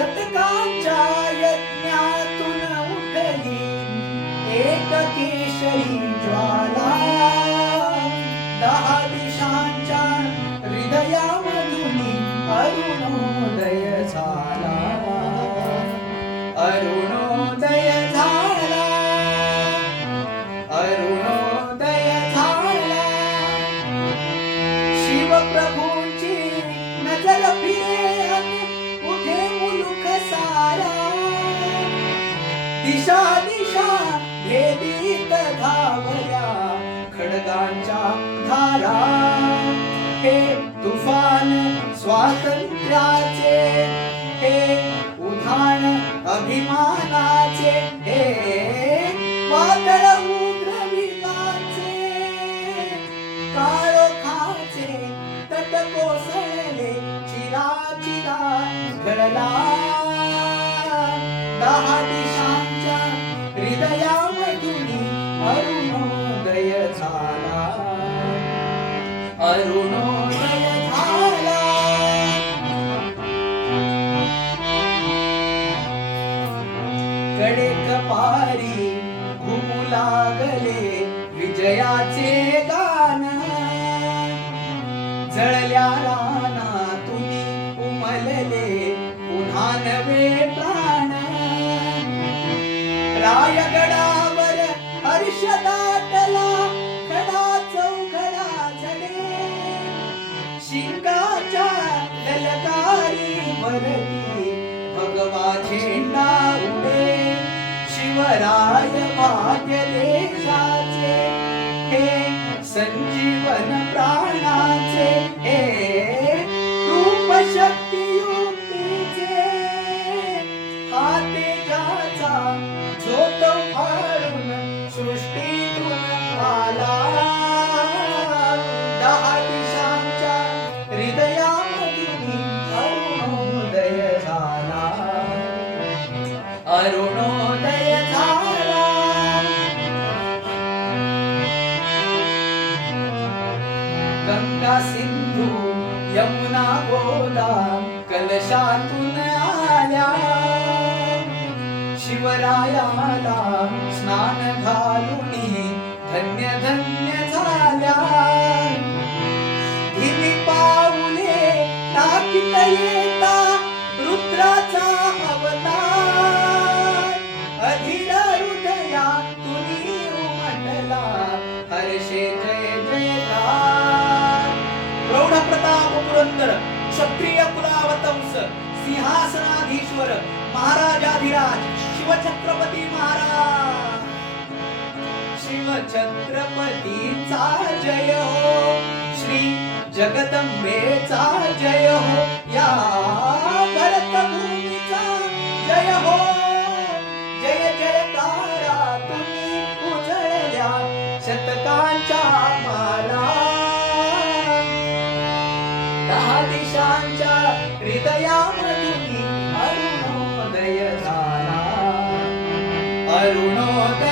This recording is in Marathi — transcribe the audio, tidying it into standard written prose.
शतकांच्या यज्ञातून उठली एक केशरी ज्वाला, 10 दिशांच्या हृदयामधून अरुणोदय झाला, अरुणोदय झाला, अरुणोदय झाला. शिवप्रभूंची नजर फिरे उठे मुलुख सारा, दिशा दिशा भेदीत धावल्या खडगांच्या धारा. हे तुफान स्वातंत्र्याचे, हे उधाण अभिमानाचे, हे वादळ उग्रविलाचे, काळोखाचे तट कोसळले, चिरा चिरा घडला. 10 दिशांच्या हृदयामधून अरुणोदय झाला, अरुणोदय झाला. कडेकपारी घुमू लागले विजयाचे गान, जळल्या रानातून उमलले पुन्हा नवे प्राण. रायगडावर हर्ष दाटला, खडा चौघडा झडे, शिंगाच्या ललकारी वरती भगवा झेंडा उडे. शिवराय भाग्य देशाचे, हे संजीवन प्राणाचे, हे रूप शक्ती युक्तीचे, हाते ज्याचा झोत फाडून सृष्टीतून आला. 10 दिशांच्या हृदयामधून अरुणोदय झाला, अरुणोदय झाला. गंगा सिंधू यमुना गोदा कलशातून आल्या, शिवरायाला स्नान घालून धन्य धन्य झाल्या. धीमी पाऊले टाकीत येता रुद्राचा अवतार, अधीर हृदयातून उमटला हर्षे जय जयकार. प्रौढ प्रताप पुरंदर क्षत्रिय कुलावतंस सिंहासनाधीश्वर महाराजाधिराज शिवछत्रपती महाराज. शिवछत्रपतीचा जय हो, श्री जगदंबेचा जय हो, या भरतभूमीचा जय हो. जय जयकारा तुम्ही उजळल्या शतकांच्या माला, 10 दिशांच्या हृदयामधून अरुणोदय झाला, अरुणोदय